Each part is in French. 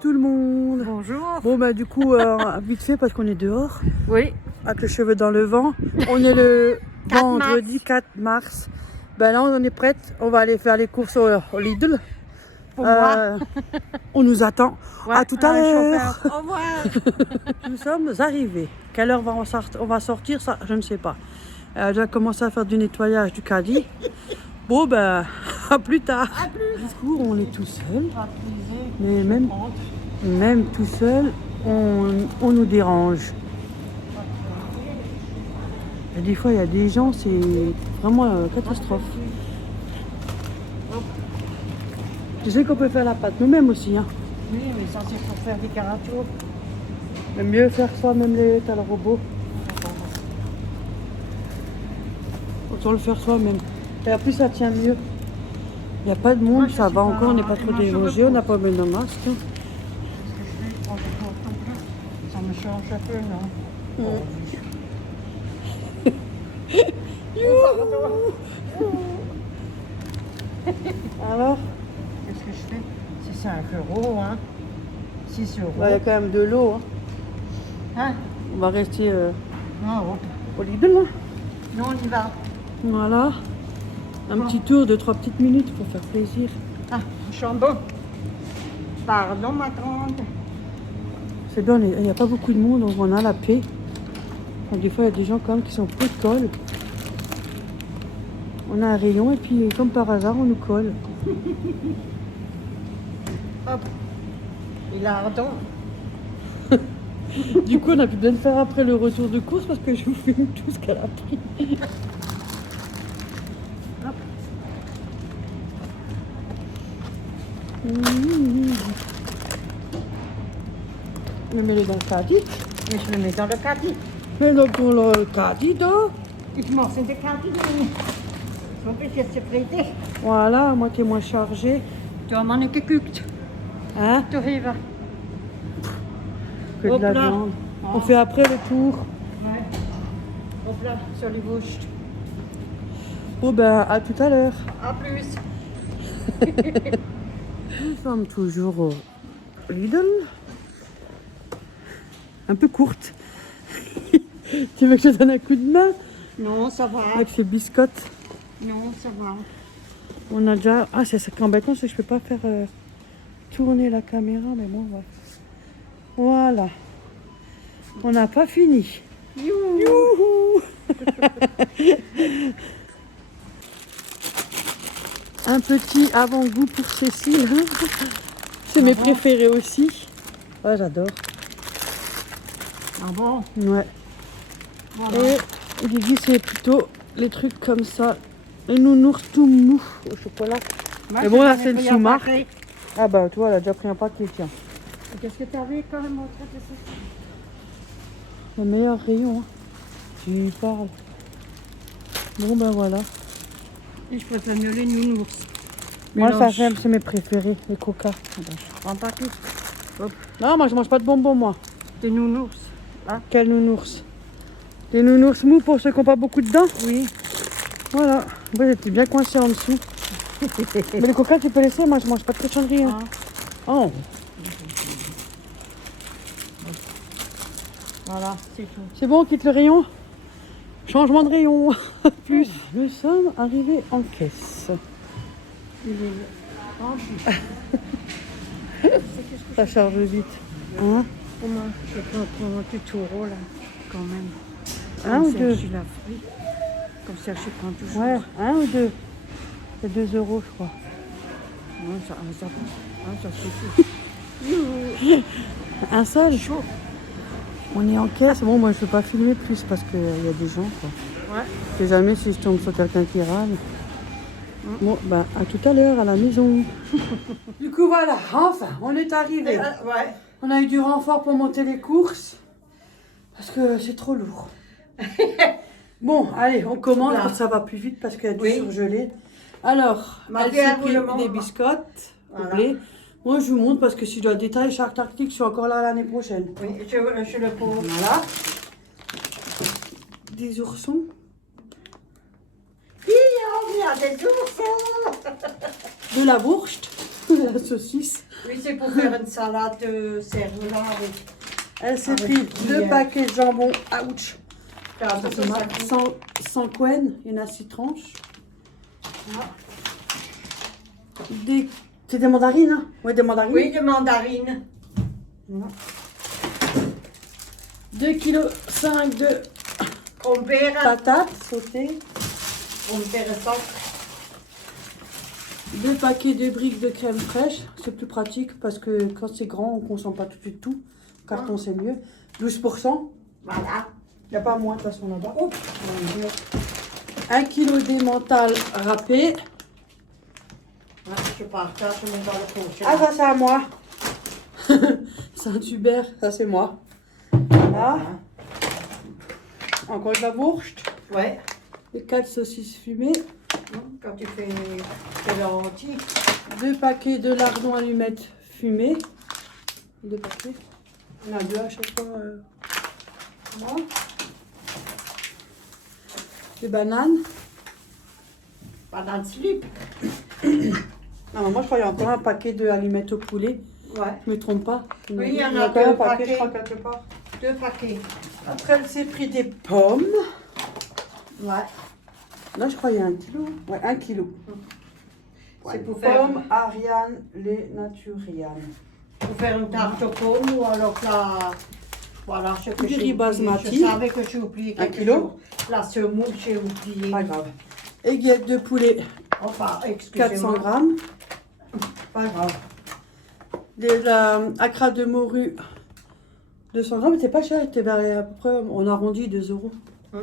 tout le monde. Bonjour. Bon bah du coup vite fait parce qu'on est dehors Oui. avec les cheveux dans le vent. On est le 4 vendredi 4 mars. Ben là on est prête, on va aller faire les courses au Lidl. Pour moi. On nous attend. Ouais, À tout à l'heure. Au revoir. Nous sommes arrivés. Quelle heure on va sortir, ça je ne sais pas. Elle a déjà commencé à faire du nettoyage du caddie. Bon ben à plus tard. Du coup on est tout seul. Mais même tout seul, on nous dérange. Et des fois, il y a des gens, c'est vraiment catastrophe. Tu sais qu'on peut faire la pâte nous-mêmes aussi. Hein. Oui, mais ça c'est pour faire des caratos. Mais mieux faire soi-même t'as le robot. Autant le faire soi-même. Et en plus, ça tient mieux. Il n'y a pas de monde, Moi, ça va encore, on n'est pas trop dérangé, on n'a pas mis de masque. Qu'est-ce que je fais quand je cours tout le temps? Ça me change un peu, non? Alors, Qu'est-ce que je fais? C'est 5 €, hein? 6 euros. il y a quand même de l'eau. Hein. Hein? On va rester Non, au Lidl. Hein. non, on y va. Voilà. Un petit tour de 3 petites minutes pour faire plaisir. Ah, Chambon. Pardon, ma grande. C'est bien, il n'y a pas beaucoup de monde, on a la paix. Donc, des fois, il y a des gens quand même qui sont peu de colle. On a un rayon et puis, comme par hasard, on nous colle. Hop. Il a ardent. Du coup, on a plus besoin de faire après le retour de course parce que je vous filme tout ce qu'elle a pris. Hop. Mais mets-les dans le caddie. Et je le mets dans le caddie. Mets-le dans le caddie, donc. Je m'en fais des caddie. En plus, je suis prêtée. Voilà, moi qui est moins chargée. Tu as m'en geguckt. Hein? Tu arrives. Que de Hop la là. viande. On fait après le tour. Ouais. Hop là, sur les bouches. Bon ben, à tout à l'heure. À plus. Nous sommes toujours au Lidl. Un peu courte. Tu veux que je te donne un coup de main Non, ça va. avec ces biscottes? Non, ça va. On a déjà... Ah, c'est ça qui est embêtant, c'est que je peux pas faire tourner la caméra, mais bon, on va... Voilà. On n'a pas fini. Youhou. Un petit avant-goût pour Cécile. C'est mes préférés aussi. Ah, j'adore. Ah bon? Ouais. Voilà. Et Guigui, c'est plutôt les trucs comme ça. Les nounours tout mou au chocolat. Moi, Mais bon, là, j'en ai c'est le pris un sous-marque. paquet. Ah bah, toi, elle a déjà pris un paquet, tiens. Et qu'est-ce que tu avais quand même montré de ça? Le meilleur rayon, hein. Tu y parles. Bon, ben voilà. Et je préfère mieux les nounours. Moi, ça, Mélange. j'aime, c'est mes préférés, les coca. Ah ben, je prends pas tout. Hop. Non, moi, je mange pas de bonbons, moi. Des nounours. Hein? Quel nounours? Des nounours mous pour ceux qui n'ont pas beaucoup de dents. Oui. Voilà. Moi, j'étais bien coincée en dessous. Mais les coca, tu peux laisser. Moi, je mange pas de cochonnerie. Hein. Ah, Oh. voilà, c'est tout. C'est bon, on quitte le rayon. Changement de rayon. Plus. Nous sommes arrivés en caisse. Il est rempli. Ça charge vite. Hein? Comment je peux prendre un petit taureau là, quand même. Un ou deux? Je l'ai pris. Comme ça, je prends toujours. Ouais, un ou deux? C'est 2 €, je crois. Ouais, ça suffit. Un seul? Chaud. On est en caisse. Bon, moi, je ne peux pas filmer plus parce qu'il y a des gens, quoi. Ouais. Je sais jamais si je tombe sur quelqu'un qui râle. Bon, bah, à tout à l'heure, à la maison. Du coup, voilà, enfin, on est arrivé. Ouais. On a eu du renfort pour monter les courses. Parce que c'est trop lourd. Bon, allez, on commande. Là. Ça va plus vite parce qu'il y a du Oui. surgelé. Alors, Ma elle fille, s'est elle pris vous le montre. des biscottes au Voilà. blé. Moi, je vous montre parce que si je dois détailler chaque tactique, je suis encore là l'année prochaine. Oui, je le pose. Voilà. Des oursons. Il y a des oursons. De la wurst. De la saucisse. Oui, c'est pour faire une salade de céréales avec. Elle s'est Avec pris qui, 2 paquets de jambon. Ouch. Ah, Ça, c'est mal. 100 couennes, il y en a 6 tranches. Voilà. C'est des mandarines, hein? Oui, des mandarines. Oui, des mandarines. Voilà. 2,5 kg de Compère, patates sautées. compère ça. 2 paquets de briques de crème fraîche. C'est plus pratique parce que quand c'est grand, on ne consomme pas tout de suite tout. Carton, c'est mieux. 12%. Voilà. Il n'y a pas moins de toute façon là-bas. Oh. 1 kg d'emmental râpé. Ouais, je partage, je mets dans le Ah, congélateur. ça c'est à moi. C'est un tuber, ça c'est moi. Voilà. Encore de la bourste. Ouais. Et 4 saucisses fumées. Quand tu fais des lentilles. 2 paquets de lardons allumettes fumés. 2 paquets. On a 2 à chaque fois. Voilà. Des bananes. Banane slip. Non, mais moi je crois qu'il y a encore un paquet de allumettes au poulet. Ouais. Je ne me trompe pas. Oui, il y en a encore un 2 paquet, paquets. je crois, quelque part. 2 paquets. Après, elle s'est pris des pommes. Ouais. Là, je crois qu'il y a 1 kilo. Ouais, 1 kilo. C'est pour faire, Pommes Ariane, les Naturianes. pour faire une tarte aux pommes ou alors là. Voilà, je sais que Du j'ai riz oublié. basmati. Je savais que j'ai oublié 1 quelque kilo. chose. La semoule, j'ai oublié. Pas grave. Aiguette de poulet, Enfin, 400 excusez-moi. grammes. Pas grave. Des acras de morue, 200 grammes. C'est pas cher, c'était à peu près, on arrondit 2 euros. Hein?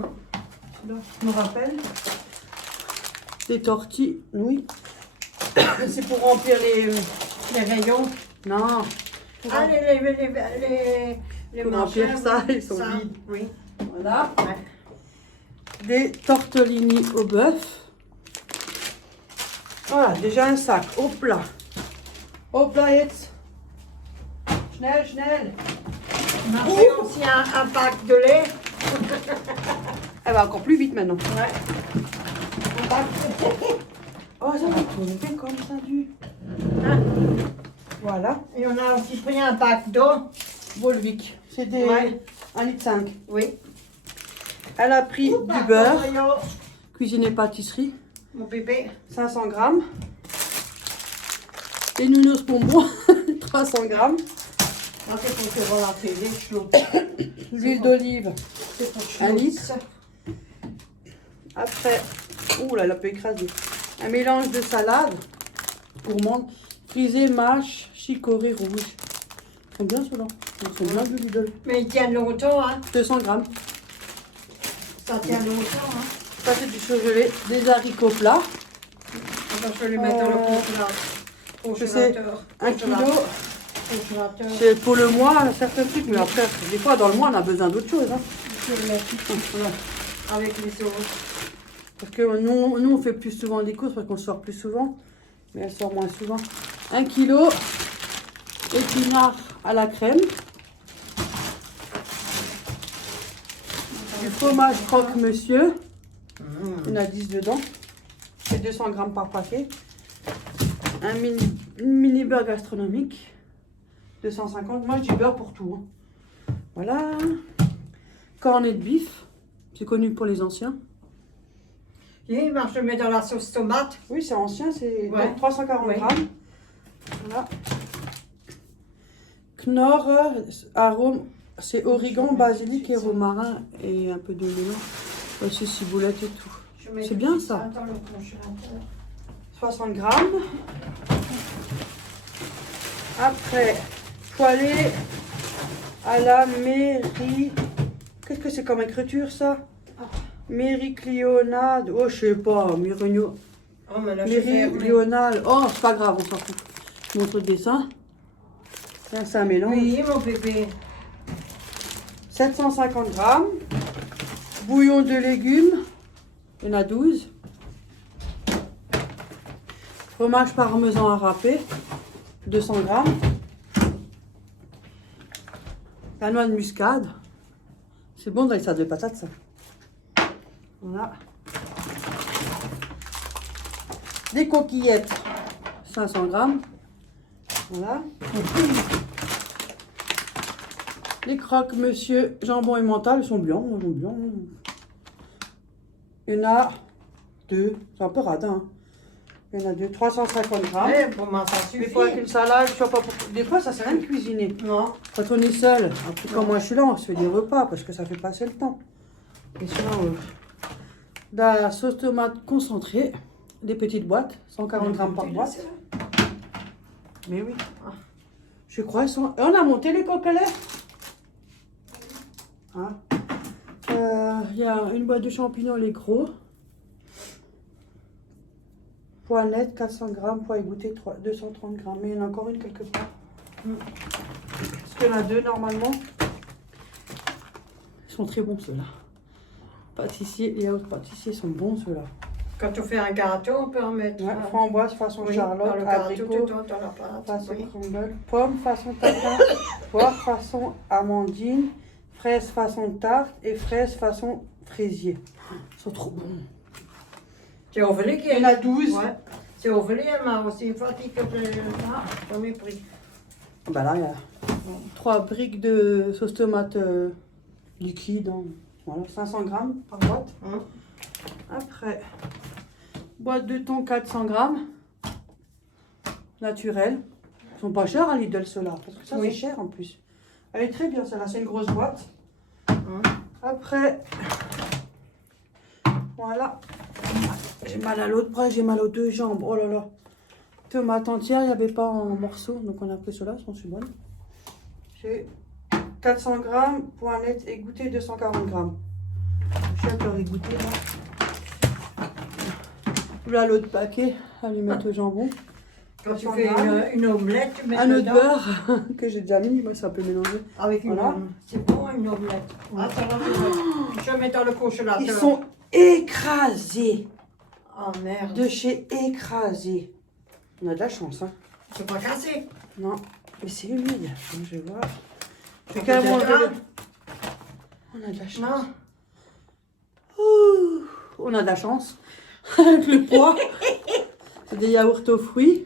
Là, je me rappelle. Des tortilles, oui. C'est pour remplir les. Les rayons. Non. Pour Ah, les Pour remplir machins, ça, oui. ils sont vides. Oui. Voilà. Ouais. Des tortellini au bœuf. Voilà, déjà un sac. Hop là. Hop là, jetzt. Schnell, schnell. On a fait aussi un pack de lait. Elle va encore plus vite maintenant. Ouais. Un pack de lait. Oh, ça va tomber comme ça du. Voilà. Et on a aussi pris un pack d'eau. Volvic. C'est des Ouais. 1,5 litre. Oui. Elle a pris Oh, du pardon, beurre. Mario. Cuisine et pâtisserie. Mon bébé. 500 grammes. Des nounours bonbons. 300 grammes. Ah, c'est pour te voir la télé, chaud. L'huile d'olive. C'est pour 1 chaud. litre. Après, ouh là, elle a pu écraser. Un mélange de salade gourmande, frisée, mâche, chicorée rouge. C'est bien ceux-là. C'est bien de l'huile d'olive. Mais ils tiennent longtemps, hein. 200 grammes. Ça tient longtemps, hein. Ça, c'est du surgelé. Des haricots plats. Attends, je vais les mettre dans le congélateur. Je sais, 1 kilo. Congélateur. C'est pour le mois, certains trucs, mais après, des fois, dans le mois, on a besoin d'autre chose. Hein. Je vais le mettre Voilà. avec les autres. Parce que nous, on fait plus souvent des courses parce qu'on sort plus souvent. Mais elle sort moins souvent. 1 kilo épinards à la crème. Du fromage croque-monsieur. Il y en a 10 dedans. C'est 200 grammes par paquet. Une mini beurre gastronomique. 250. Moi, j'ai du beurre pour tout. Hein. Voilà. Cornet de bif. C'est connu pour les anciens. Et moi, je le mets dans la sauce tomate. Oui, c'est ancien, c'est Ouais. donc 340 Ouais. grammes. Voilà. Knorr, arôme, c'est origan, basilic et romarin et un peu de mélange. Aussi ciboulette et tout. Je mets C'est tout bien, ça ça. dans le congélateur. 60 grammes. Après, poêlé à la mairie. Qu'est-ce que c'est comme écriture, ça? Mériclionade. Oh, je sais pas. Mérigno. Oh, mais là, je vais Méridional. Oh, c'est pas grave, on s'en fout. Je montre le dessin. Tiens, c'est un mélange. Oui, mon bébé. 750 grammes. Bouillon de légumes. Il y en a 12. Fromage parmesan à râper. 200 grammes. La noix de muscade. C'est bon dans les salades de patates, ça. Voilà. Des coquillettes. 500 grammes. Voilà. Les croques monsieur jambon et mental, ils sont blancs. Ils sont blancs. Il y en a deux. C'est un peu radin. Hein. Il y en a deux. 350 grammes. Ouais, pour moi, ça Mais suffit. pour avec une salade, je sais pas pourquoi. Des fois, ça sert à rien de cuisiner. Non. Quand on est seul, après quand moi je suis là, on se fait des repas parce que ça fait passer le temps. Et sinon, de la sauce tomate concentrée, des petites boîtes, 140 grammes par boîte. Mais oui. Je crois qu'ils sont... Et on a monté les coques à lait. Hein. Il y a une boîte de champignons, les gros. Pois net, 400 grammes. Pois égoutté, 230 grammes. Mais il y en a encore une quelque part. Parce qu'il y en a deux normalement. Ils sont très bons ceux-là. Pâtissier, les autres pâtissiers sont bons ceux-là. Quand tu fais un gâteau, on peut en mettre. Ouais, framboise façon Oui, Charlotte, dans le gâteau, abricot tout dans la pâte. façon Oui. crumble, pomme façon tatin, poire façon amandine, fraise façon tarte et fraise façon fraisier. Ils sont trop bons. C'est ovulé Il y en a 12. Ouais. C'est ovulé, elle m'a aussi fatigué que j'en ai pris. Bah là, il y a 3 briques de sauce tomate liquide. Hein. Voilà, 500 grammes par boîte. Après, boîte de thon 400 grammes. Naturel. Ils sont pas chers à Lidl ceux-là. Parce que ça, Oui. c'est cher en plus. Elle est très bien celle-là. C'est une grosse boîte. Après, voilà. J'ai mal à l'autre bras, j'ai mal aux deux jambes. Oh là là. Tomate entière, il n'y avait pas en morceaux. Donc on a pris ceux-là, elles sont si bonnes. J'ai 400 grammes, pois net égoutté 240 grammes. Je suis encore égoutté là. Voilà l'autre paquet à lui mettre au jambon. Quand tu fais une omelette, tu mets Un autre dedans. beurre que j'ai déjà mis, moi ça peut mélanger. Avec une Voilà. C'est bon, une omelette. Attends, je vais mettre dans le congélateur. Ils sont écrasés. Oh merde. De chez écrasés. On a de la chance, hein. C'est pas cassé. Non, mais c'est humide. Donc, je vais voir. Je vais On carrément peut enlever dire le- On a de la chance. Non. Ouh, on a de la chance. Avec le poids. C'est des yaourts aux fruits.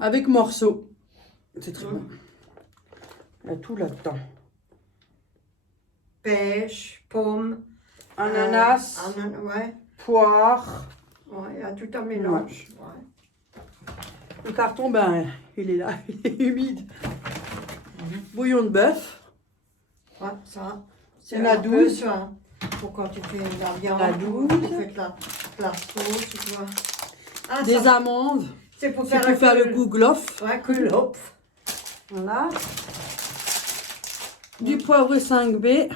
Avec morceaux. C'est très bon. Il y a tout là-dedans. Pêche, pomme. Ananas, Ouais. poire. Ouais, il y a tout un mélange. Ouais. Le carton, ben, il est là. Il est humide. Bouillon de bœuf. Ouais, ça. Il y en a un peu 12. ça. Pour quand tu fais de la viande. Il y en a 12. Tu fais de la sauce, tu vois. Ah, Des ça, amandes. c'est pour C'est faire, pour faire le gouglof. Ouais, coulotte. Voilà. Du poivre 5B.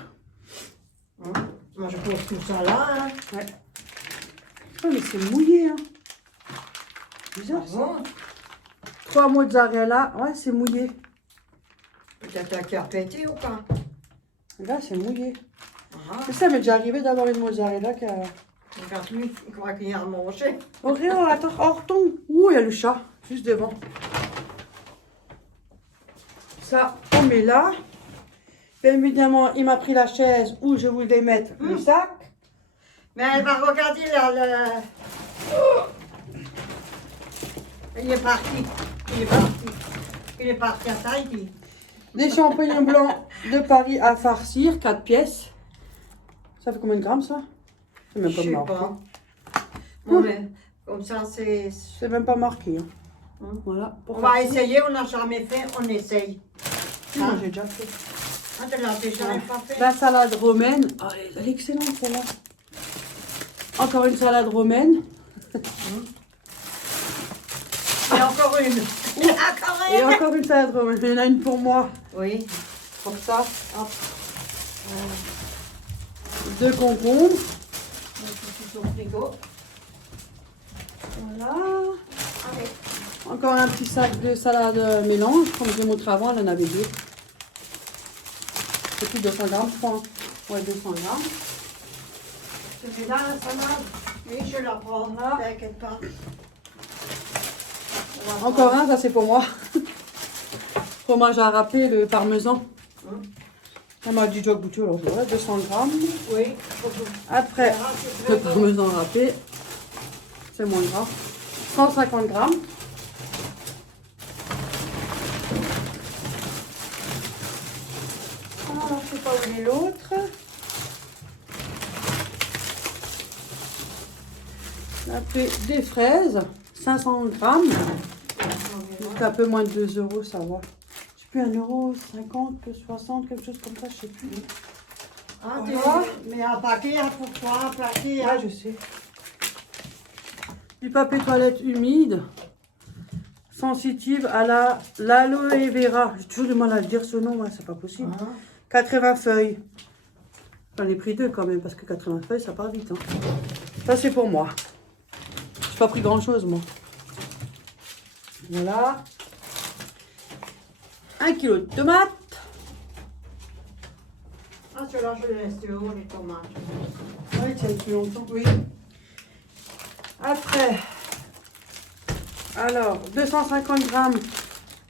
Moi, je pose tout ça là. Hein. Ouais. Oh, mais c'est mouillé, hein. Bizarre, Ah ça. bon? 3 mozzarella. Ouais, c'est mouillé. Peut-être qu'il a pété ou pas. Là, c'est mouillé. Ah, C'est ça, mais déjà arrivé d'avoir une mozzarella qui a... regarde lui, il croit qu'il y a à manger. Oh, regarde, attends, oh, retombe. Ouh, il y a le chat, juste devant. Ça, on met là. Bien évidemment, il m'a pris la chaise où je voulais mettre le sac. Mais elle va regarder là. Il est parti. Il est parti. Il est parti à Tahiti. Des champignons blancs de Paris à farcir, 4 pièces. Ça fait combien de grammes, ça? C'est même Je pas sais marqué. pas. Bon, mais comme ça, c'est. C'est même pas marqué. Hein. Voilà. On va essayer, on n'a jamais fait, on essaye. Si, moi, j'ai déjà fait. Ah, tu l'as déjà pas fait? La salade romaine. Oh, elle est excellente, celle-là. Encore une salade romaine. Et encore une. Encore Et une. encore une salade romaine. Il y en a une pour moi. Oui. Pour ça. Hop. 2 concombres. Au frigo. Voilà. Allez. Encore un petit sac de salade mélange. Comme je l'ai montré avant, elle en avait 2. C'est plus 200 grammes, je crois. Ouais, 200 grammes. C'est là la salade. Oui, je la prends. Voilà. T'inquiète pas. Encore un, ça c'est pour moi. Fromage à râper, le parmesan. Elle m'a dit Joe Bouture, alors voilà, 200 grammes. Oui. Après, le parmesan râpé, c'est moins gras. 150 grammes. pas où est l'autre. Après, des fraises, 500 grammes. Donc un peu moins de 2 €, ça va. Je sais plus, 1,50 €, 60, quelque chose comme ça, je sais plus. Ah, Voilà. mais un paquet hein, pour toi, un paquet. Ah, je sais. Du papier toilette humide, sensitive à l'aloe vera. J'ai toujours du mal à le dire ce nom, hein, c'est pas possible. Ah. 80 feuilles. J'en ai pris 2 quand même, parce que 80 feuilles, ça part vite. Hein. Ça, c'est pour moi. J'ai pas pris grand chose, moi. Voilà. 1 kilo de tomates. Ah, ceux-là, je les laisse dehors, les tomates. Oui, tiens plus longtemps. Oui. Après, alors, 250 grammes,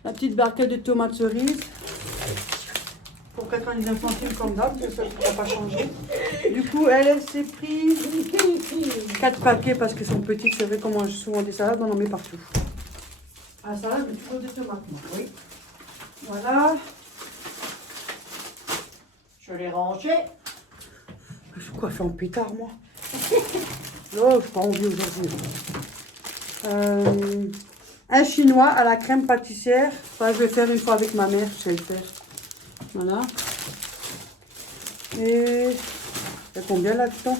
la petite barquette de tomates cerises. Pour 99 centimes comme d'hab, ça ne va pas changer. Du coup, elle s'est prise 4 paquets parce qu'elles sont petites. C'est vrai qu'on mange souvent des salades, on en met partout. À la salade, je mets toujours des tomates. Oui. Voilà. Je l'ai rangé. Je suis coiffée en pétard, moi. Oh, je suis pas envie aujourd'hui. Un chinois à la crème pâtissière. Ça, je vais faire une fois avec ma mère, je sais le faire. Voilà. Et il y a combien là-dedans?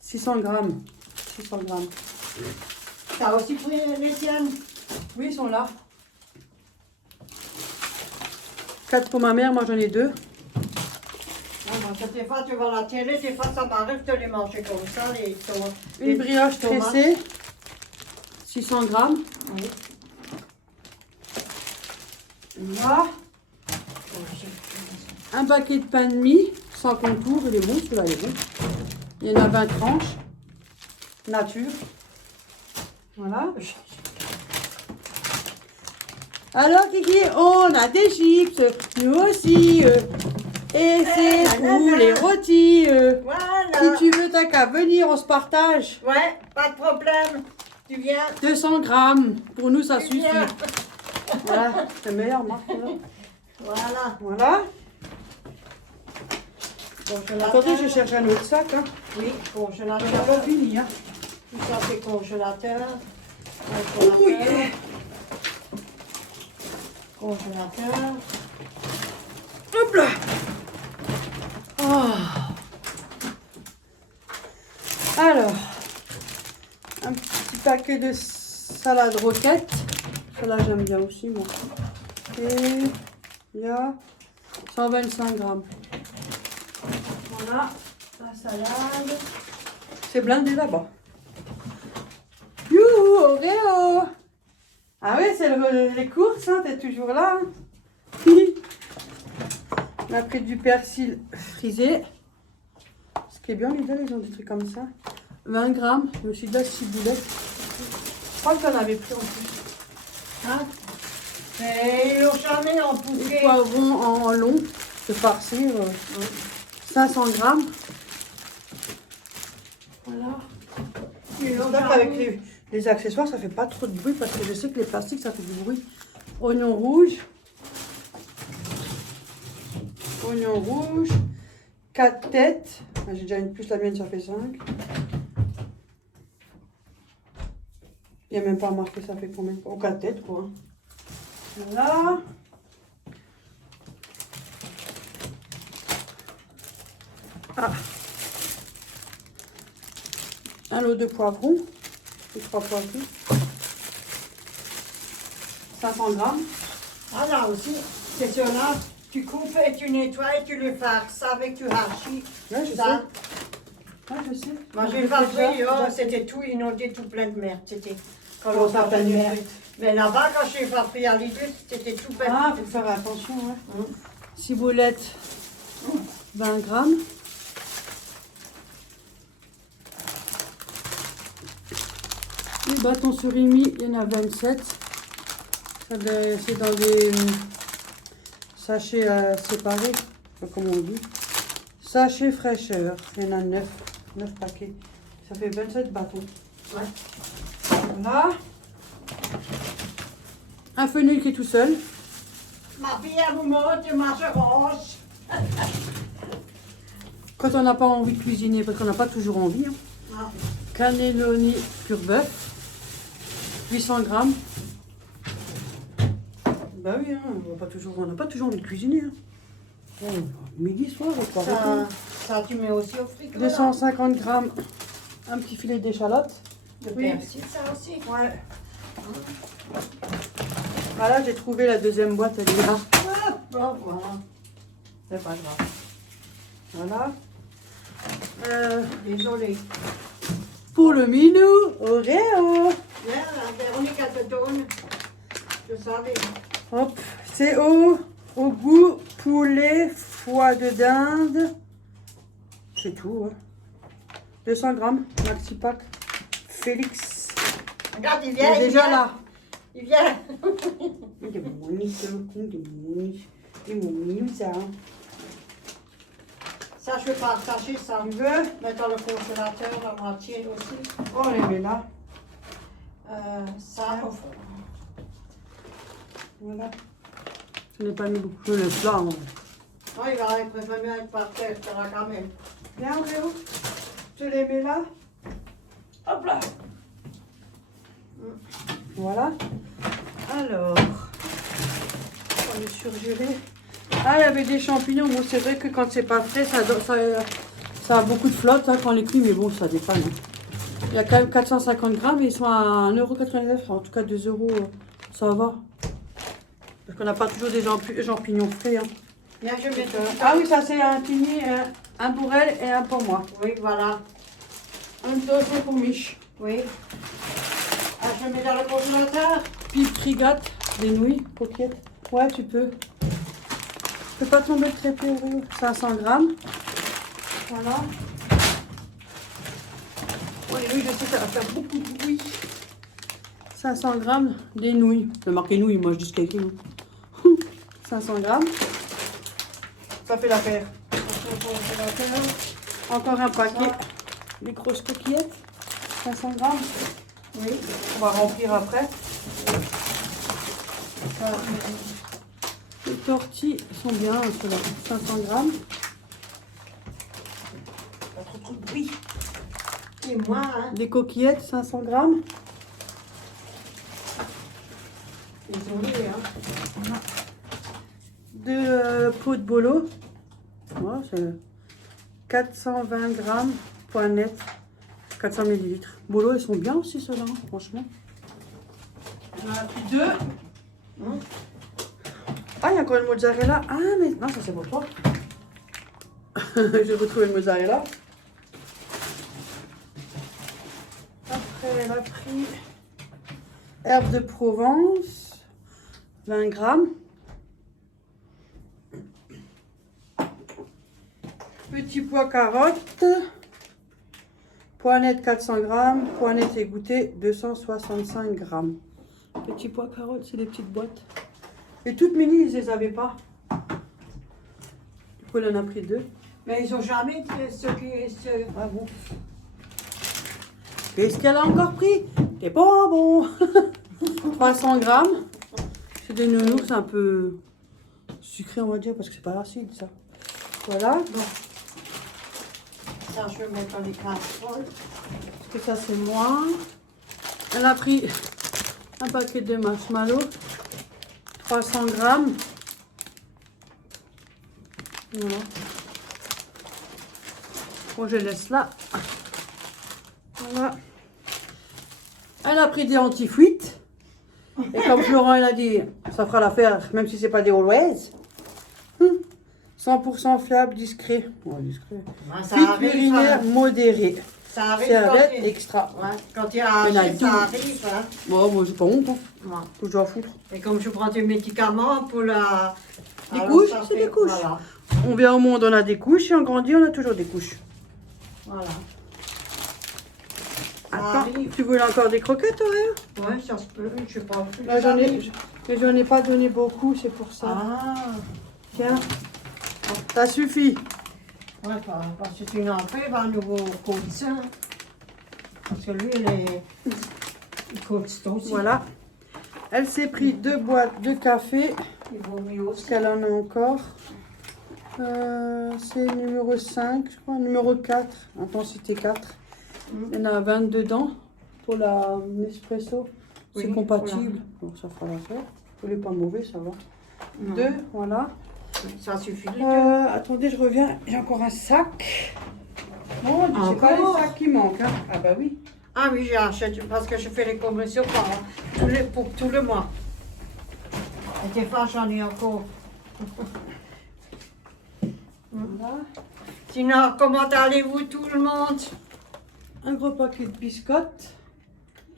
600 grammes. 600 grammes. T'as aussi pris les tiennes? Oui, ils sont là. 4 pour ma mère, moi j'en ai 2. Ah, parce que des fois, tu vois la télé, des fois, ça m'arrive de les manger comme ça, les tomates. Une brioche tressée. 600 grammes. Oui. Voilà. Un paquet de pain de mie, sans contour, il est bon, celui-là il est bon. Il y en a 20 tranches. Nature. Voilà. Alors Kiki, on a des chips, nous aussi. Et c'est pour les rôtis. Voilà. Si tu veux, t'as qu'à venir, on se partage. Ouais, pas de problème. Tu viens. 200 grammes, pour nous ça Tu suffit. viens. Voilà, c'est meilleur, Marc. Là. Voilà. Voilà. Congélateur. Attendez, je cherche un autre sac. Hein. Oui, On n'a congélateur. pas fini. Hein. Tout ça, c'est congélateur. Oh, yeah. Congélateur. Hop là. Oh. Alors, un petit paquet de salade roquette. Celle-là, j'aime bien aussi, moi. Et il y a 125 grammes. Voilà, la salade. C'est blindé là-bas. Youhou, Oreo. Ah oui, c'est les courses, hein, t'es toujours là. Hein. On a pris du persil frisé. Ce qui est bien, les deux, ils ont des trucs comme ça. 20 grammes, je me suis dit 6 boulettes. Je crois que t'en avais pris en plus. Hein? Mais ils l'ont jamais Des empoussé. poivrons en long, de farcir. 500 grammes. Voilà. Ils l'ont J'espère qu'avec jamais. les accessoires, ça fait pas trop de bruit parce que je sais que les plastiques, ça fait du bruit. Oignon rouge. Oignon rouge. 4 têtes. J'ai déjà une plus, la mienne, ça fait 5. Il n'y a même pas marqué ça fait combien. Oh, 4 têtes, quoi. Voilà. Ah. Un lot de poivrons. Et 3 poivrons. 500 grammes. Ah là aussi, c'est ceux-là. Tu coupes et tu nettoies et tu les farces avec du hachis. Ouais, je Ça. sais. Ouais, je sais. Moi, Je j'ai le pas fais pris, déjà. c'était tout inondé, tout plein de merde. C'était quand Comment on ça, sortait plein de du merde? truc. Mais là-bas, quand j'ai pas pris à Lidl, c'était tout plein. Ah, faut faire attention, ouais. Hum. Ciboulette, 20 grammes. Les bâtons surimi, il y en a 27. C'est dans des sachets séparés, je sais pas comment on dit. Sachets fraîcheur, il y en a 9 paquets. Ça fait 27 bâtons. Ouais. Voilà. Un fenouil qui est tout seul. Ma fille, elle vous montre ma roche. Quand on n'a pas envie de cuisiner, parce qu'on n'a pas toujours envie. Hein. Ah. Cannelloni pur bœuf. 800 grammes. Bah oui, hein, on n'a pas toujours envie de cuisiner. Hein. Oh, midi, soir, on peut arrêter. Ça, tu mets aussi au frigo. 250 grammes. Un petit filet d'échalote. De persil, ça aussi. Ouais. Voilà, j'ai trouvé la deuxième boîte, elle est là. Ah, bon, voilà. C'est pas grave. Voilà. Désolée. Pour le minou, Oreo. Là, la Véronique, elle te donne. Je savais. Hop, c'est au goût poulet, foie de dinde. C'est tout. Hein. 200 grammes, maxi pack. Félix. Regarde, il Il vient. est déjà là. Il vient. Il est mon mignon, ça. Hein. Ça, je vais partager ça. Tu veux? Mettre dans le congélateur, la moitié aussi. On les met là. Ça, Voilà. Ce n'est pas mis beaucoup. Je le laisse là. Hein. oh, il va préférer mettre par terre, ça va quand même. Viens, Léo. Je les mets là. Hop là. Voilà. Alors, on est surgelé. Ah, il y avait des champignons. Bon, c'est vrai que quand c'est pas frais, ça a beaucoup de flotte hein, quand on les cuit, mais bon, ça dépanne. Hein. Il y a quand même 450 grammes et ils sont à 1,99 €. En tout cas, 2 €, ça va. Parce qu'on n'a pas toujours des champignons frais. Hein. Viens, je mets Ah oui, ça c'est un tinier, un pour elle et un pour moi. Oui, voilà. Un deuxième pour Mich. Oui. Ah, je mets dans le congélateur. Puis frigate, des nouilles, coquillettes. Ouais, tu peux. Tu peux pas tomber le crêpé Oreo. 500 grammes. Voilà. Oh, les nouilles, je sais, ça va faire beaucoup de bruit. 500 grammes des nouilles. C'est marqué nouilles, moi je dis ce qu'il y a écrit. 500 grammes. Ça fait l'affaire. Encore un paquet. Des grosses coquillettes. 500 grammes. Oui. On va remplir après. Les tortilles sont bien, ceux-là. 500 grammes. Pas trop de bruit. Et moi, hein. Des coquillettes, 500 grammes. Désolée, hein. Deux pots de bolo. Ouais, c'est 420 grammes, point net, 400 millilitres. Bolo, ils sont bien aussi, ceux-là, hein, franchement. On en a pris deux. Ah, il y a encore le mozzarella. Ah, mais non, ça c'est pour toi. J'ai retrouvé le mozzarella. Après, elle a pris herbes de Provence, 20 grammes. Petit pois carottes, pois net 400 grammes, pois net égoutté 265 grammes. Petit pois carottes, c'est des petites boîtes. Et toutes mini, ils les avaient pas. Du coup, elle en a pris deux. Mais ils ont jamais ceux qui... Ah bon. Qu'est-ce qu'elle a encore pris? T'es pas bon. 300 grammes. C'est des nounours un peu sucrés, on va dire, parce que c'est pas acide, ça. Voilà. Bon. Ça, je vais mettre dans les casseroles. Parce que ça, c'est moi. Elle a pris un paquet de marshmallows. 300 grammes. Voilà. Bon, je laisse là. Voilà. Elle a pris des anti-fuites. Et comme Florent elle a dit, ça fera l'affaire, même si c'est pas des Always. 100% fiable, discret. Ouais, discret. Ouais, ça Fuite arrive, urinaire hein. modérée. Ça arrive Serviette quand il... extra. Ouais, quand il y a Il y en a âgé, tout. ça arrive. Hein. Bon, moi j'ai pas honte. Hein. Ouais. Que je dois foutre. Et comme je prends des médicaments pour la... Des Alors, couches, ça c'est fait- des couches. Voilà. On vient au monde, on a des couches. Et on grandit, on a toujours des couches. Voilà. Ça Attends, arrive. tu voulais encore des croquettes, Auréa? Ouais, ça se peut, je sais pas. Là, j'en ai pas donné beaucoup, c'est pour ça. Ah, Tiens, ça suffit. ouais, parce que c'est une entrée vers un nouveau cotisant. Parce que lui, il cotise aussi. Voilà. Elle s'est pris 2 boîtes de café Il vaut mieux Parce aussi. qu'elle en a encore. C'est numéro 5, je crois, numéro 4, intensité 4. Il y en a 20 dedans pour la Nespresso. C'est Oui, compatible, donc ça fera l'affaire. Il n'est pas mauvais, ça va. Non. 2, voilà. Ça suffit les deux. Attendez, je reviens. J'ai encore un sac. Bon, c'est pas les Encore sacs qui manquent. Hein. Ah bah oui. Ah oui, j'achète parce que je fais les commissions pour tout le mois. Et des fois, j'en ai encore. Voilà. Sinon, comment allez-vous tout le monde? Un gros paquet de biscottes.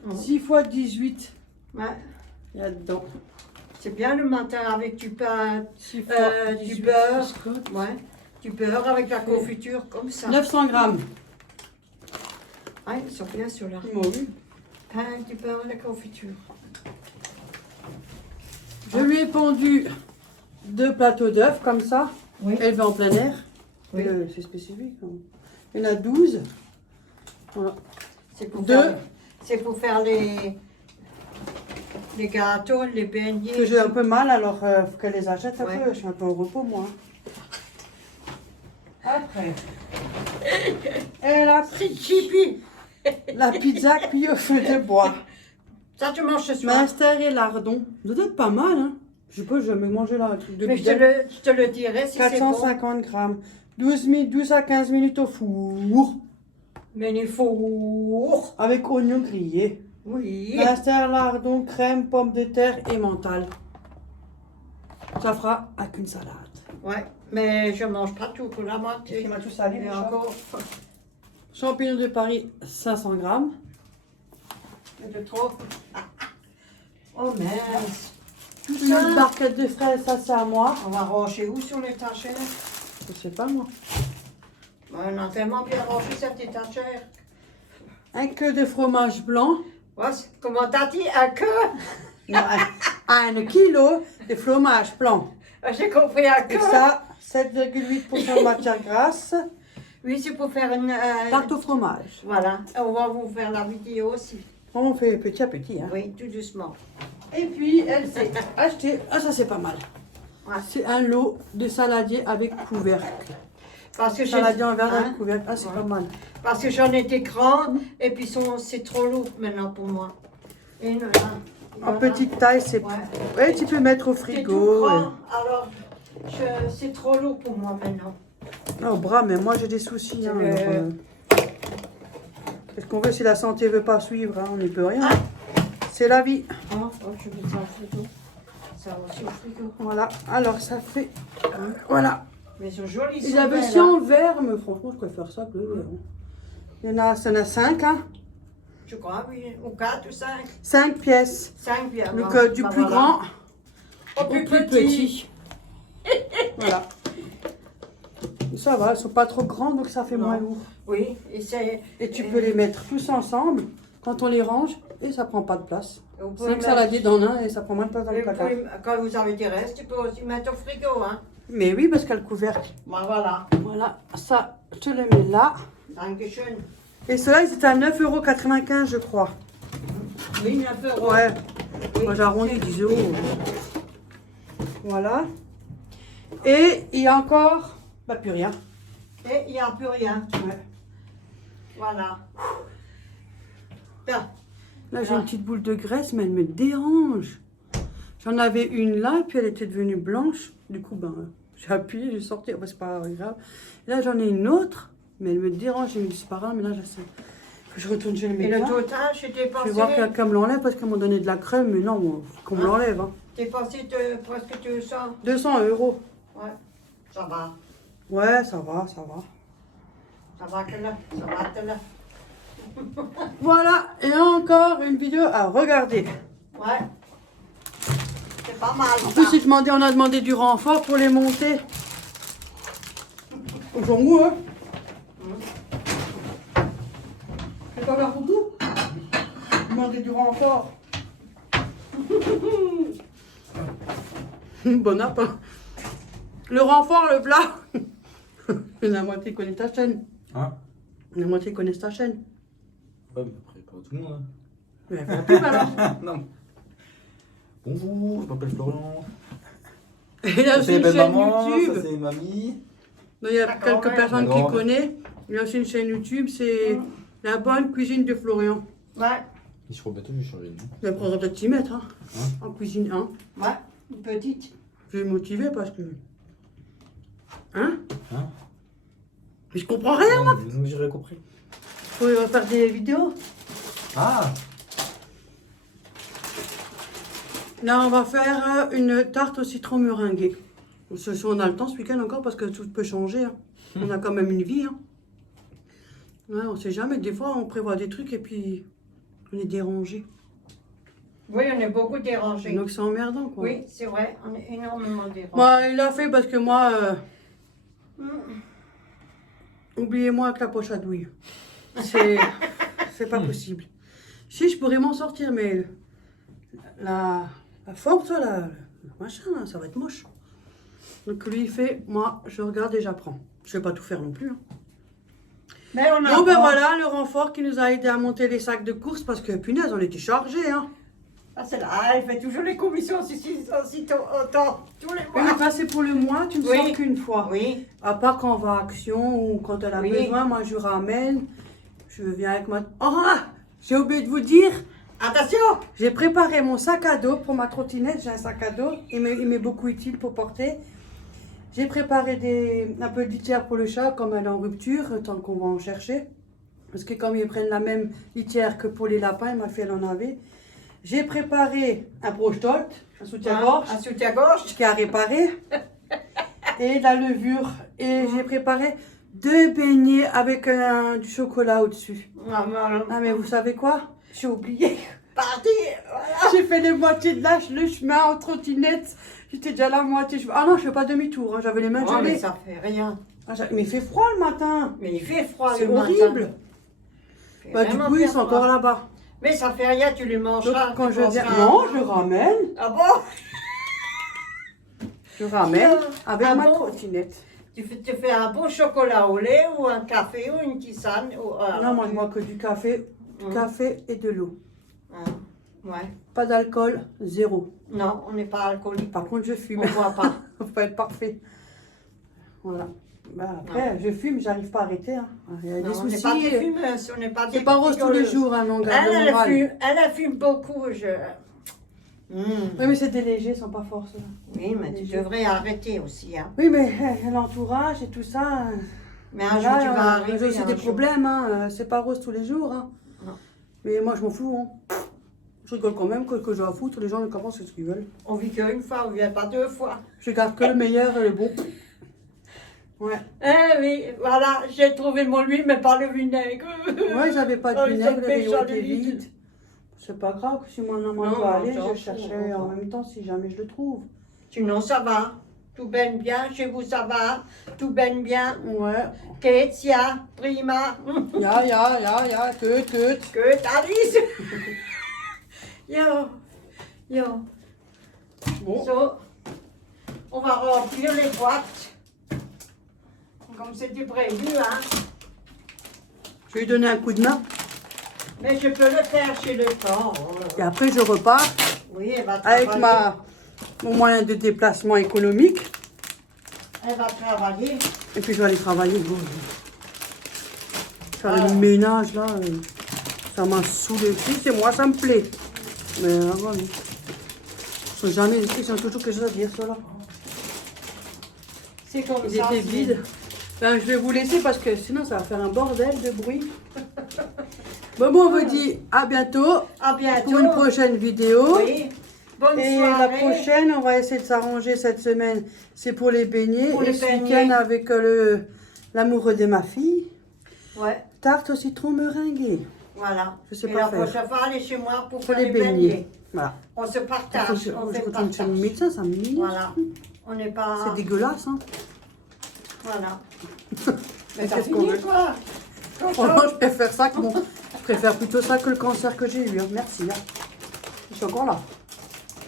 Oh. 6 fois 18. Ouais, Il y a dedans. c'est bien le matin avec du pain, 6 fois du 18 beurre. biscottes. Ouais, du beurre avec la confiture comme ça. 900 grammes. Ah, ils sont bien ceux-là. Oui. Pain, du beurre et la confiture. Je lui ai pendu 2 plateaux d'œufs comme ça, Oui. élevés en plein air. Oui. C'est spécifique. Hein. Il y en a 12. Voilà. C'est pour faire les gâteaux, les beignets. Parce que j'ai un peu mal, alors il faut qu'elle les achète un Ouais. peu. Je suis un peu au repos, moi. Après, elle a pris Chipi. la pizza cuite au feu de bois. Ça, tu manges ce soir. Minster et lardon. Ça doit être pas mal, hein. Je sais pas, j'ai jamais mangé là un truc de Mais je bidon. te le dirai si c'est bon. 450 grammes. 12 à 15 minutes au four. Mais il faut... Avec oignons grillés. Oui. Minster, lardon, crème, pommes de terre et mental. Ça fera avec une salade. Ouais, mais je mange pas tout, que la moitié. Il m'a tout salé, Et mon chat. encore, Champignons de Paris, 500 grammes. de trop. Oh mince. Tout Une ça. barquette de fraises, ça c'est à moi. On va ranger où sur l'étagère? Je sais pas moi. On a tellement bien rangé cette étagère. Un queue de fromage blanc. Ouais, comment t'as dit? Un queue? Non, un kilo de fromage blanc. J'ai compris un Et queue. ça, 7,8% de matière grasse. Oui, c'est pour faire une... Tarte au fromage. Voilà, on va vous faire la vidéo aussi. On fait petit à petit. Hein. Oui, tout doucement. Et puis, elle s'est acheté. Ah, ça c'est pas mal. Ouais. C'est un lot de saladier avec couvercle. Parce que Saladier en verre hein, avec couvercle. Ah, c'est Ouais. pas mal. Parce que j'en étais grand et puis c'est trop lourd maintenant pour moi. Et il y en a- En petite taille, c'est. Ouais. Ouais, tu peux mettre au C'est tout frigo. grand, alors c'est trop lourd pour moi maintenant. Oh, bras, mais moi j'ai des soucis. C'est Hein, le- alors, qu'est-ce qu'on veut si la santé veut pas suivre, hein, on n'y peut rien. C'est la vie. Oh, je mets ça au frigo. Ça va aussi au frigo. Voilà. Alors ça fait. Voilà. Mais ils sont jolis. Ils sont avaient belles, aussi hein. en verre, mais franchement, je préfère ça que le verre. hein. Il y en a 5, hein. Je crois, oui. Ou 4 ou 5. 5 pièces. 5 bien. Donc bon. du Bah, plus voilà. grand Au au plus plus petit. Voilà. Ça va, ils sont pas trop grands, donc ça fait Non. moins lourd. Oui, et c'est... Et tu peux les mettre tous ensemble quand on les range et ça prend pas de place. vous pouvez 5 mettre- saladiers dans un et ça prend moins de place dans et le vous placard. pouvez- Quand vous avez des restes, tu peux aussi mettre au frigo, hein. Mais oui, parce qu'il y a le couvercle. Bah, voilà. Voilà, ça, je te le mets là. Dankeschön. Et ceux-là, ils étaient à 9,95 €, je crois. Oui, 9 euros. Ouais, Oui. moi j'ai arrondi 10 €. Voilà. Et il y a encore, bah plus rien. Et il n'y a plus rien. Ouais. Voilà. Là. Là, j'ai Voilà. une petite boule de graisse, mais elle me dérange. J'en avais une là, et puis elle était devenue blanche. Du coup, ben, j'ai appuyé, j'ai sorti. Enfin, c'est pas grave. Là, j'en ai une autre, mais elle me dérange. J'ai mis du sparadrap, mais là, je sais. Faut que je retourne chez le Et le médecin. total, j'ai Je vais dépensé... voir qu'elle me l'enlève parce qu'elle m'a donné de la crème, mais non, qu'on me Hein? l'enlève. Hein. Dépensé de presque 200. 200 €. Ouais. Ça va. Ouais, ça va, ça va. Ça va que là. Ça va que là. Voilà, et encore une vidéo à regarder. Ouais. C'est pas mal. En ça. plus, on a demandé du renfort pour les monter. Ils sont où, hein? C'est pas pour tout. Demander du renfort. Bon appétit. Le renfort, le plat. La moitié connaît ta chaîne. Hein? La moitié connaît ta chaîne. Ouais, mais après, pas tout le monde. Mais elle fait la pub alors. Hein. Non. Bonjour, je m'appelle Florian. Il a Ça, aussi c'est une belle chaîne maman, YouTube. ça c'est mamie. Donc, il y a La quelques grand-mère. personnes La qui grand-mère. connaissent. Il y a aussi une chaîne YouTube, c'est La Bonne Cuisine de Florian. Ouais, Je crois bientôt je vais changer de nom. Il faudra peut-être s'y mettre, hein, Hein en cuisine, hein. ouais, une petite. Je vais me motiver parce que... Hein? Hein Mais je comprends rien. Non, j'aurais compris. Faut faire des vidéos. Ah Là, on va faire une tarte au citron meringuée. Si on a le temps ce week-end encore, parce que tout peut changer. Hein. On a quand même une vie. Hein. Ouais, on sait jamais. Des fois, on prévoit des trucs et puis on est dérangé. Oui, on est beaucoup dérangés. Donc c'est emmerdant, quoi. Oui, c'est vrai, on est énormément dérangés. Moi, il l'a fait parce que moi... oubliez-moi avec la poche à douille. C'est pas possible. Si, je pourrais m'en sortir, mais la force, là, le machin, là, ça va être moche. Donc lui, il fait, moi, je regarde et j'apprends. Je vais pas tout faire non plus. Hein. Mais on a Bon, ben voilà, le renfort qui nous a aidé à monter les sacs de course parce que, punaise, on était chargés. Hein. Ah, c'est là, elle fait toujours les commissions aussitôt, autant, tous les Oui, mais mois. ça, c'est pour le mois, tu ne Oui. sors qu'une fois. Oui, À part quand on va à Action ou quand elle a Oui. besoin, moi, je ramène. Je viens avec ma... Oh, j'ai oublié de vous dire, attention. j'ai préparé mon sac à dos pour ma trottinette. J'ai un sac à dos, il m'est beaucoup utile pour porter. J'ai préparé un peu de litière pour le chat, comme elle est en rupture, tant qu'on va en chercher. Parce que comme ils prennent la même litière que pour les lapins, il m'a fait elle en avait. J'ai préparé un broche-tolt, un soutien-gorge, Un soutien-gorge. qui a réparé, et la levure. Et j'ai préparé 2 beignets avec du chocolat au-dessus. Ah mais vous savez quoi? J'ai oublié. Parti, voilà. J'ai fait les moitiés de le chemin en trottinette. J'étais déjà à la moitié. Ah non, je fais pas demi-tour, hein. J'avais les mains Oh, mais gelées. ça fait rien. Ah, mais il fait froid le matin. Mais il fait froid C'est le matin. horrible. Il fait Bah, du vraiment coup, ils bien sont froid. encore là-bas. Mais ça fait rien, tu les Donc, mangeras. quand tu je viens... penseras. Non, je ramène. Ah bon? Je ramène avec Ah ma bon? trottinette. Tu fais un bon chocolat au lait ou un café ou une tisane. Ou, Non, moi, je bois que du café. Café et de l'eau. Ouais. Pas d'alcool, 0. Non, on n'est pas alcoolique. Par contre, je fume. On ne boit pas. Faut pas être parfait. Voilà. Bah, après, je fume, j'arrive pas à arrêter. Hein. Il y a Non, des on n'est soucis. pas des fumeuses, on n'est pas des C'est pas rose tous les picoleuses. jours, hein, non, garde Elle, le moral. elle fume beaucoup. Oui, mais c'est des légers, ils sont pas forts, ceux-là. Oui, mais tu Léger. devrais arrêter aussi. Hein. Oui, mais l'entourage et tout ça. Mais un jour, Voilà, tu vas arriver. j'ai aussi un des jour. problèmes, hein. C'est pas rose tous les jours. Hein. Non. Mais moi, je m'en fous. Hein. Je rigole quand même, que je vais à foutre. Les gens, ils commencent ce qu'ils veulent. On vit qu'une fois, on ne vient pas 2 fois. Je garde que le meilleur et le bon. Ouais. Eh oui, voilà, j'ai trouvé mon huile, mais pas le vinaigre. Ouais, j'avais pas de Oh, vinaigre, ils le ont rayon pêché était à l'huile. vide. C'est pas grave, si mon amant Non, doit aller, on s'en je fout, cherchais on en va. même temps si jamais je le trouve. Sinon, ça va. Tout baigne bien, chez vous, ça va. Tout baigne bien. Ouais. Ketia, prima. Ya, que. Que Alice. Yo, yo. Bon. So, on va remplir les boîtes. Comme c'était prévu, hein. Je vais lui donner un coup de main. Mais je peux le faire chez le temps. Et après, je repars Oui, elle va travailler. avec mon moyen de déplacement économique. Elle va travailler. Et puis, je vais aller travailler. Bon, faire Ah. le ménage, là. Ça m'a saoulé. Si, c'est moi, ça me plaît. Mais avant, non. Ils ont toujours quelque chose à dire, ceux-là. C'est comme Ils ça. étaient c'est- vides. Ben, je vais vous laisser parce que sinon, ça va faire un bordel de bruit. Bon, on vous dit à bientôt À bientôt. pour une prochaine vidéo. Oui. Bonne Et soirée. la prochaine, on va essayer de s'arranger cette semaine. C'est pour les beignets. Pour et les ce beignets. week-end avec l'amoureux de ma fille. Ouais, Tarte au citron meringuée. voilà. Je sais Et pas la faire. prochaine fois, allez chez moi pour Pour faire les les beignets. beignets. Voilà. On se partage. Je On fait retourne chez le partage. médecin, ça me mine. Voilà. On n'est pas. C'est dégueulasse, hein. Voilà. Mais Mais t'as qu'est-ce qu'on fini, veut? toi? Franchement, je préfère ça que je préfère plutôt ça que le cancer que j'ai eu. Hein. Merci. Hein. Je suis encore là.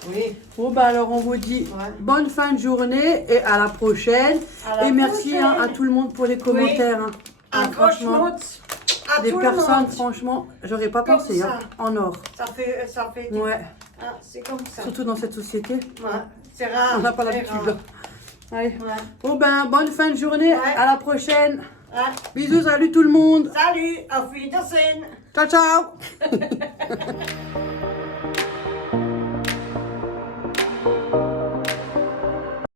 Oui. Bon, bah alors on vous dit Ouais. bonne fin de journée et à la prochaine. À la Et merci prochaine. hein, à tout le monde pour les commentaires. Hein. Un Franchement, à des tout le personnes, monde. franchement, j'aurais pas Comme pensé. ça. Hein, en or. Ça fait. Ouais. Ah, c'est comme ça. Surtout dans cette société. Ouais, C'est rare. On n'a pas c'est l'habitude. rare. Allez. Ouais. Bon ben, bonne fin de journée. Ouais. À la prochaine. Ouais. Bisous, salut tout le monde. Salut, auf Wiedersehen. Ciao, ciao.